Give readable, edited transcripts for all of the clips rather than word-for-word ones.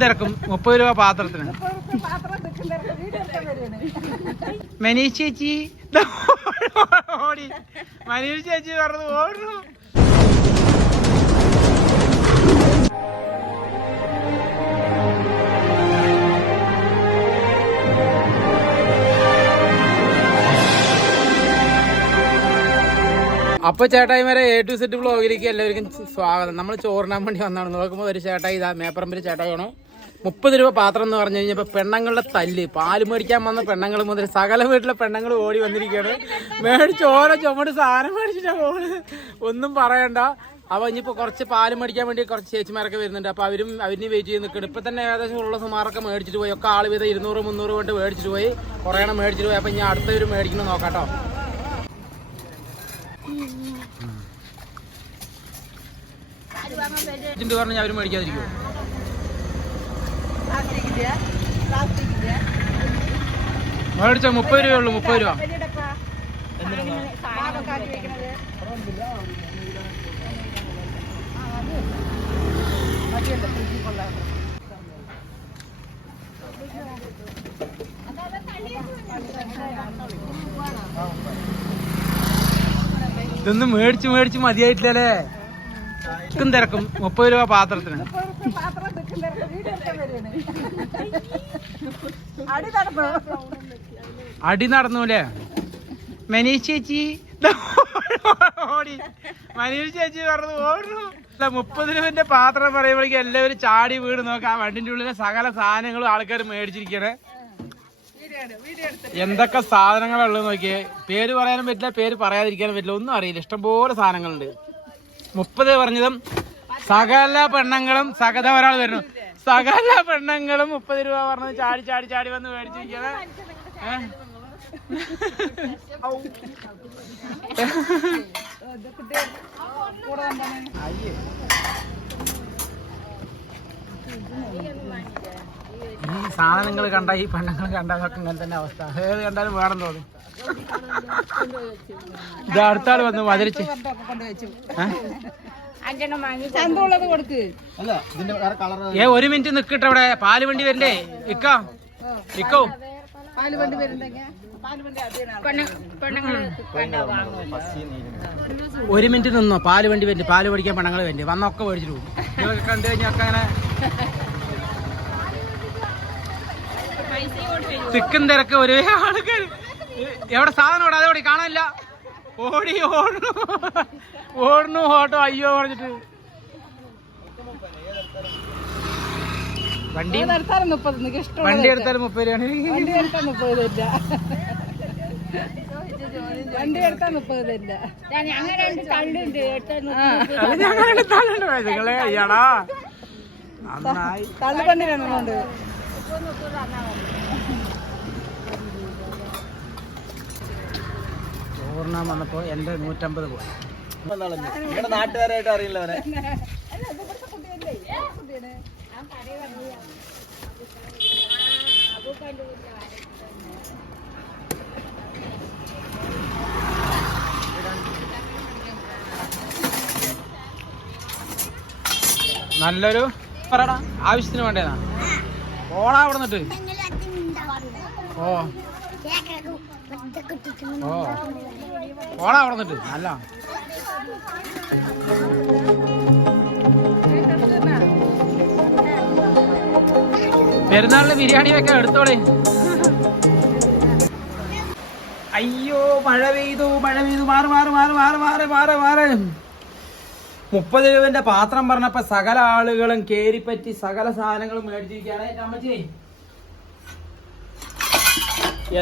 തിരക്കും 30 രൂപ പാത്രത്തിന്. മനീഷ് ചേച്ചി ഓടി, മനീഷ് ചേച്ചി പറഞ്ഞു ഓടുന്നു. അപ്പൊ ചേട്ടായിമാരെ A to Z വ്ളോഗിലേക്ക് എല്ലാവർക്കും സ്വാഗതം. നമ്മൾ ചോറിനാൻ വേണ്ടി വന്നാണ്. നോക്കുമ്പോൾ ഒരു ചേട്ടായി ഇതാ മേപ്പറമ്പിൽ ചേട്ടായിയാണോ 30 രൂപ പാത്രം എന്ന് പറഞ്ഞു കഴിഞ്ഞപ്പോൾ പെണ്ണുങ്ങളുടെ തല്ല്, പാല് മേടിക്കാൻ വന്ന പെണ്ണുങ്ങൾ മുതൽ സകല വീട്ടിലെ പെണ്ണുങ്ങൾ ഓടി വന്നിരിക്കുകയാണ്. മേടിച്ച് ഓരോ ചുമട് സാധനം മേടിച്ചിട്ടാ പോണ്, ഒന്നും പറയണ്ട. അപ്പോൾ ഇനിയിപ്പോൾ കുറച്ച് പാല് മേടിക്കാൻ വേണ്ടി കുറച്ച് ചേച്ചിമാരൊക്കെ വരുന്നുണ്ട്. അപ്പോൾ അവരും വെയിറ്റ് ചെയ്ത് നിൽക്കുന്നുണ്ട്. ഇപ്പം തന്നെ ഏകദേശം ഉള്ള സുമാറൊക്കെ മേടിച്ചിട്ട് പോയി. ഒക്കെ ആൾ വീതം 200-300 കൊണ്ട് മേടിച്ചിട്ട് പോയി, കുറേ എണ്ണം മേടിച്ചിട്ട് പോയി. അപ്പോൾ ഇനി അടുത്തൊരു മേടിക്കണം നോക്കാട്ടോ. പറഞ്ഞാൽ അവര് മേടിക്കാതിരിക്കും. മേടിച്ച 30 രൂപയുള്ളൂ. 30 രൂപ. ഇതൊന്നും മേടിച്ച് മതിയായിട്ടില്ലല്ലേ. തിരക്കും 30 രൂപ പാത്രത്തിന്. അടി നടന്നൂലേ. മനീഷ് ചേച്ചി ഓടി, മനീഷ് ചേച്ചി പറഞ്ഞു ഓടുന്നു. 30 രൂപന്റെ പാത്രം പറയുമ്പോഴേക്കും എല്ലാവരും ചാടി വീട് നോക്കാം. വണ്ടിന്റെ ഉള്ളിലെ സകല സാധനങ്ങളും ആൾക്കാർ മേടിച്ചിരിക്കണേ. എന്തൊക്കെ സാധനങ്ങളുള്ളത് നോക്കിയേ. പേര് പറയാനും പറ്റില്ല, പേര് പറയാതിരിക്കാനും പറ്റില്ല, ഒന്നും അറിയില്ല. ഇഷ്ടംപോലെ സാധനങ്ങളുണ്ട്. 30 പറഞ്ഞതും സകല പെണ്ണുങ്ങളും ഒരാൾ വരുന്നു. സകല പെണ്ണുങ്ങളും 30 രൂപ പറഞ്ഞത് ചാടി വന്ന് മേടിച്ചിരിക്കണേ. ഈ സാധനങ്ങൾ കണ്ട, ഈ പെണ്ണുങ്ങൾ കണ്ടതൊക്കെ ഇങ്ങനെ തന്നെ അവസ്ഥ. ഏത് കണ്ടാലും വേണം തോന്നും. ഇത് അടുത്താൾ വന്ന് മധുരിച്ച് 1 മിനിറ്റ് നിക്കട്ടെ. അവിടെ പാല് വണ്ടി വരണ്ടേ. ഇക്കോ 1 മിനിറ്റ് നിന്നോ. പാല് വണ്ടി വരണ്ടേ, പാല് മേടിക്കാൻ പെണ്ണുങ്ങൾ വരണ്ടേ. വന്നൊക്കെ മേടിച്ചിട്ട് പോകും. ഇതൊക്കെ കണ്ടു കഴിഞ്ഞാൽ ഒക്കെ അങ്ങനെ തിക്കും തിരക്ക്. ഒരു ആൾക്കാർ എവിടെ സാധനം ഇവിടെ അതോടെ കാണാനില്ല. ഓടുന്നു ഓട്ടോ അയ്യോ പറഞ്ഞിട്ട്. വണ്ടി എടുത്താലും 30 രൂപയാണ്. നിങ്ങളെ അയ്യാടാ നന്നായി ചോറിനാൻ വന്നപ്പോ എന്റെ 150 പോയി. നാട്ടുകാരായിട്ട് അറിയില്ലവരെ. നല്ലൊരു പറടാ, ആവശ്യത്തിന് വേണ്ടേതാ. ഓടാ അവിടെ നിന്നിട്ട്. ഓടാ അവിടെ നിന്നിട്ട്. നല്ല പെരുന്നാളിന് ബിരിയാണി വെക്കാൻ എടുത്തോളേ. അയ്യോ മഴ പെയ്തു. മാറ്. 30 രൂപന്റെ പാത്രം പറഞ്ഞപ്പോ സകല ആളുകളും കേറിപ്പറ്റി സകല സാധനങ്ങളും മേടിച്ചിരിക്കുകയാണ്. അമ്മച്ചി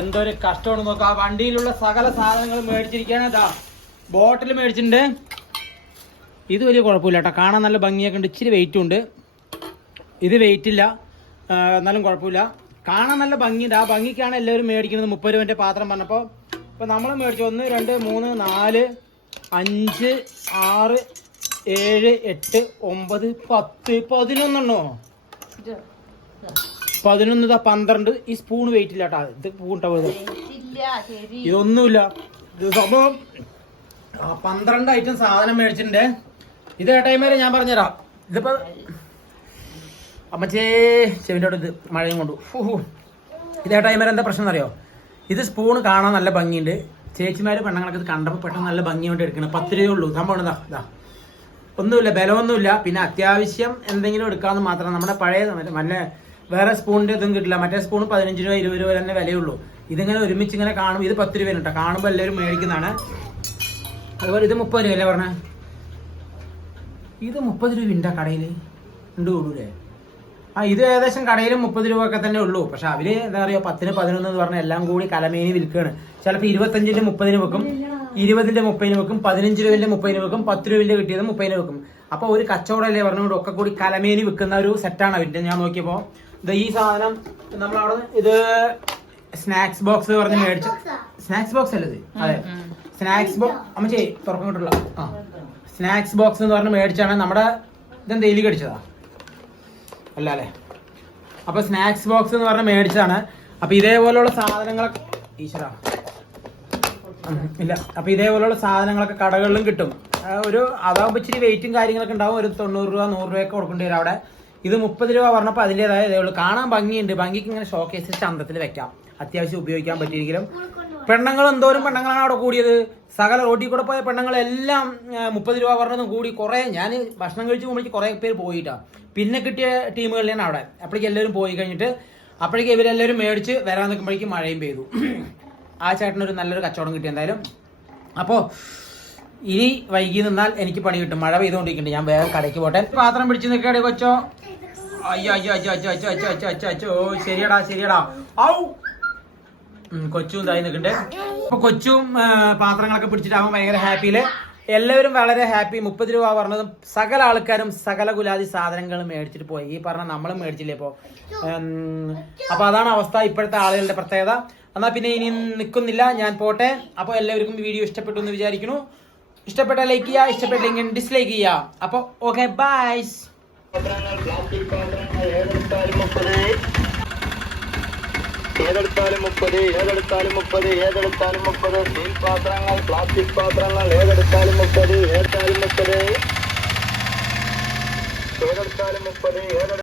എന്തൊരു കഷ്ടമാണ് നോക്കാം. ആ വണ്ടിയിലുള്ള സകല സാധനങ്ങളും മേടിച്ചിരിക്കുകയാണ്. ഇതാ ബോട്ടിൽ മേടിച്ചിട്ടുണ്ട്. ഇത് വലിയ കുഴപ്പമില്ല കേട്ടോ, കാണാൻ നല്ല ഭംഗിയൊക്കെ ഉണ്ട്. ഇച്ചിരി വെയിറ്റും ഉണ്ട്. ഇത് വെയിറ്റ് ഇല്ല, എന്നാലും കുഴപ്പമില്ല. കാണാൻ നല്ല ഭംഗിയുണ്ട്. ആ ഭംഗിക്കാണ് എല്ലാവരും മേടിക്കുന്നത്. 30 രൂപന്റെ പാത്രം പറഞ്ഞപ്പോൾ ഇപ്പം നമ്മൾ മേടിച്ചു 1 2 3 4 5 6 7 8 9 10 11 11 12. ഈ സ്പൂൺ വെയിറ്റ് ഇല്ല കേട്ടോ. ഇത് പൂണ്ടാവും. ഇതൊന്നുമില്ല. ഇത് സംഭവം 12 ഐറ്റം സാധനം മേടിച്ചിട്ടുണ്ട്. ഇത് ടൈം വരെ ഞാൻ പറഞ്ഞുതരാം. ഇതിപ്പോ അമ്മച്ചേ ചെവിൻ്റെ അവിടെ ഇത് മഴയും കൊണ്ടു. ഇതേ ടൈമിൽ എന്താ പ്രശ്നം എന്നറിയോ? ഇത് സ്പൂൺ കാണാൻ നല്ല ഭംഗിയുണ്ട്. ചേച്ചിമാർ പെണ്ണുങ്ങളൊക്കെ ഇത് കണ്ടപ്പോൾ പെട്ടെന്ന് നല്ല ഭംഗിയോട്ട് എടുക്കണം. 10 രൂപയേ ഉള്ളൂ. സംഭവം ഇതാ ഒന്നുമില്ല, ബലമൊന്നുമില്ല. പിന്നെ അത്യാവശ്യം എന്തെങ്കിലും എടുക്കാമെന്ന് മാത്രം. നമ്മുടെ പഴയ നല്ല വേറെ സ്പൂണിൻ്റെ ഇതും കിട്ടില്ല. മറ്റേ സ്പൂൺ 15 രൂപ 20 രൂപ തന്നെ വിലയുള്ളൂ. ഇതിങ്ങനെ ഒരുമിച്ച് ഇങ്ങനെ കാണും. ഇത് 10 രൂപയാണ് കേട്ടോ. കാണുമ്പോൾ എല്ലാവരും മേടിക്കുന്നതാണ്. അതുപോലെ ഇത് 30 രൂപയല്ലേ പറഞ്ഞേ? ഇത് 30 രൂപ കടയിൽ ഉണ്ട് കൂടൂലേ? ഇത് ഏകദേശം കടയിലും 30 രൂപ ഒക്കെ തന്നെ ഉള്ളൂ. പക്ഷെ അവര് എന്താ പറയുക 10 11 എന്ന് പറഞ്ഞാൽ എല്ലാം കൂടി കലമേനി വിൽക്കുകയാണ്. ചിലപ്പോൾ 25ന്റെ 30 വെക്കും, 20ന്റെ 30 വെക്കും, 15 രൂപന്റെ 30 വെക്കും, 10 രൂപന്റെ കിട്ടിയത് 30 വെക്കും. അപ്പോൾ ഒരു കച്ചവടമല്ലേ പറഞ്ഞുകൊണ്ട് ഒക്കെ കൂടി കലമേനി വിൽക്കുന്ന ഒരു സെറ്റാണ് അവരുടെ. ഞാൻ നോക്കിയപ്പോൾ ഈ സാധനം നമ്മളവിടെ ഇത് സ്നാക്സ് ബോക്സ് പറഞ്ഞ് മേടിച്ച സ്നാക്സ് ബോക്സ് അല്ലേ ഇത്? അതെ, സ്നാക്സ് ബോക്സ്. അമ്മ ചെയ് തുറക്കം കിട്ടുള്ള സ്നാക്സ് ബോക്സ് എന്ന് പറഞ്ഞ് മേടിച്ചാണ്. നമ്മുടെ ഇതെന്താ എലി കടിച്ചതാ? അല്ല അല്ലേ? അപ്പൊ സ്നാക്സ് ബോക്സ് എന്ന് പറഞ്ഞ് മേടിച്ചതാണ്. അപ്പൊ ഇതേപോലെയുള്ള സാധനങ്ങളൊക്കെ ഈശ്വരാ ഇല്ല. അപ്പൊ ഇതേപോലെയുള്ള സാധനങ്ങളൊക്കെ കടകളിലും കിട്ടും. ഒരു അതാവുമ്പോൾ ഇച്ചിരി വെയിറ്റും കാര്യങ്ങളൊക്കെ ഉണ്ടാവും. ഒരു 90 രൂപ 100 രൂപയൊക്കെ കൊടുക്കേണ്ടി വരും അവിടെ. ഇത് 30 രൂപ പറഞ്ഞപ്പോൾ അതിൻ്റെതായ ഇതേ ഉള്ളൂ. കാണാൻ ഭംഗിയുണ്ട്. ഭംഗിക്ക് ഇങ്ങനെ ഷോക്കേസിൽ ചന്തത്തിൽ വെക്കാം. അത്യാവശ്യം ഉപയോഗിക്കാൻ പറ്റിയെങ്കിലും പെണ്ണുങ്ങൾ എന്തോരം പെണ്ണുങ്ങളാണ് അവിടെ കൂടിയത്. സകല റോട്ടിൽ കൂടെ പോയ പെണ്ണുങ്ങളെല്ലാം 30 രൂപ പറഞ്ഞതും കൂടി കുറേ. ഞാൻ ഭക്ഷണം കഴിച്ച് പോകുമ്പോഴേക്ക് കുറേ പേര് പോയിട്ടാണ്. പിന്നെ കിട്ടിയ ടീമുകളിലാണ് അവിടെ. അപ്പോഴേക്കും എല്ലാവരും പോയി കഴിഞ്ഞിട്ട് അപ്പോഴേക്കും ഇവരെല്ലാവരും മേടിച്ച് വരാൻ നിൽക്കുമ്പോഴേക്കും മഴയും പെയ്തു. ആ ചേട്ടനൊരു നല്ലൊരു കച്ചവടം കിട്ടി എന്തായാലും. അപ്പോൾ ഇനി വൈകി നിന്നാൽ എനിക്ക് പണി കിട്ടും. മഴ പെയ്തുകൊണ്ടിരിക്കുന്നുണ്ട്. ഞാൻ വേറെ കടയ്ക്ക് പോട്ടെ. പാത്രം പിടിച്ച് നിൽക്കടേ കൊച്ചോ. അയ്യോ അയ്യോ അച്ഛോ അച്ഛോ അച്ഛോ അച്ഛോ അച്ഛോ അച്ഛോ അച്ഛോ. ശരിയടാ ശരിയടാ. ഔ കൊച്ചും ഇതായി നിൽക്കണ്ടേ. അപ്പൊ കൊച്ചും പാത്രങ്ങളൊക്കെ പിടിച്ചിട്ട് അവൻ ഭയങ്കര ഹാപ്പിയില്. എല്ലാവരും വളരെ ഹാപ്പി. 30 രൂപ പറഞ്ഞതും സകല ആൾക്കാരും സകല കുലാതി സാധനങ്ങളും മേടിച്ചിട്ട് പോയി. ഈ പറഞ്ഞ നമ്മളും മേടിച്ചില്ലേ ഇപ്പോ. അപ്പൊ അതാണ് അവസ്ഥ ഇപ്പോഴത്തെ ആളുകളുടെ പ്രത്യേകത. എന്നാൽ പിന്നെ ഇനി നിൽക്കുന്നില്ല, ഞാൻ പോട്ടെ. അപ്പോൾ എല്ലാവർക്കും വീഡിയോ ഇഷ്ടപ്പെട്ടു എന്ന് വിചാരിക്കുന്നു. ഇഷ്ടപ്പെട്ട ലൈക്ക് ചെയ്യുക, ഇഷ്ടപ്പെട്ടില്ലെങ്കിൽ ഡിസ്ലൈക്ക് ചെയ്യുക. അപ്പോൾ ഓക്കെ ബൈ. ഏതെടുത്താലും 30, ഏതെടുത്താലും 30, ഏതെടുത്താലും 30. സ്റ്റീൽ പാത്രങ്ങൾ, പ്ലാസ്റ്റിക് പാത്രങ്ങൾ ഏതെടുത്താലും 30, ഏതെടുത്താലും 30, ഏതെടുത്താലും 30.